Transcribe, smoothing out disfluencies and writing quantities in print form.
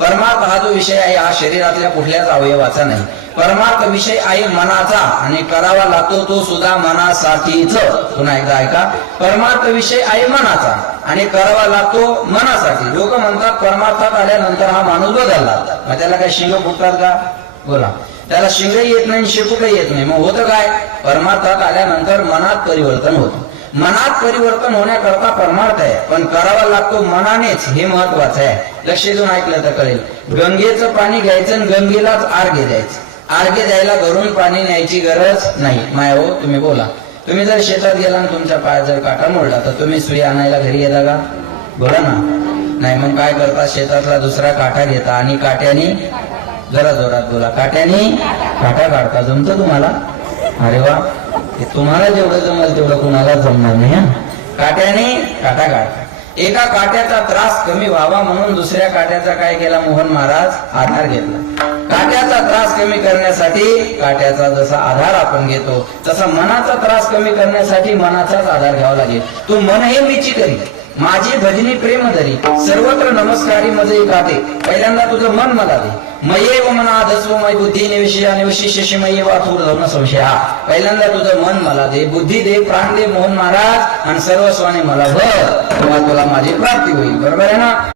परमार्थ हा जो विषय आहे हा शरीरातल्या कुठल्याच अवयवाचा नाही. परमार्थ विषय आहे मनाचा आणि करावा लागतो तो सुद्धा मनासाठीच. पुन्हा एकदा ऐका, परमार्थ विषय आहे मनाचा आणि करावा लागतो मनासाठी. लोक म्हणतात परमार्थात आल्यानंतर हा माणूस बदलला, मग त्याला काय शिंग फुटतात का? बोला, त्याला शिंग येत नाही, शेपूटही येत नाही. मग होतं काय? परमार्थात आल्यानंतर मनात परिवर्तन होतं. मनात परिवर्तन होण्याकरता परमार्थ आहे, पण करावा लागतो मनानेच, हे महत्वाचं आहे. लक्ष देऊन ऐकलं तर कळेल. गंगेचं पाणी घ्यायचं आणि गंगेलाच अर्घ्य द्यायचं. अर्घ्य द्यायला घरून पाणी न्यायची गरज नाही. माय हो, तुम्ही बोला, तुम्ही जर शेतात गेला आणि तुमच्या पायात जर काटा मोडला तर तुम्ही सुई आणायला घरी येता का? बोला ना. नाही, मग काय करता? शेतातला दुसरा काटा घेता आणि काट्याने, जरा जोरात बोला, काट्याने काटा काढता. जमतं तुम्हाला? अरे वा, तुम्हाला जेवढं जमल तेवढं कुणाला जमणार नाही. काट्याने काटा काढता. एका काट्याचा त्रास कमी व्हावा म्हणून दुसऱ्या काट्याचा काय केला मोहन महाराज? आधार घेतला. काट्याचा त्रास कमी करण्यासाठी काट्याचा जसा आधार आपण घेतो तसा मनाचा त्रास कमी करण्यासाठी मनाचाच आधार घ्यावा लागेल. तू मन हे मीची करी, माझी भजनी प्रेम धरी, सर्वत्र नमस्कारी मजे काटे. पहिल्यांदा तुझं मन मला दे. मयेव मना धस्व मय बुद्धी निविषया निवशिष्यशी मयेव अथूर धर्म संशय. पहिल्यांदा तुझं मन मला दे, बुद्धी दे, प्राण दे मोहन महाराज, आणि सर्वस्वाने मला भर, तेव्हा तुला माझी प्राप्ती होईल. बरोबर आहे ना?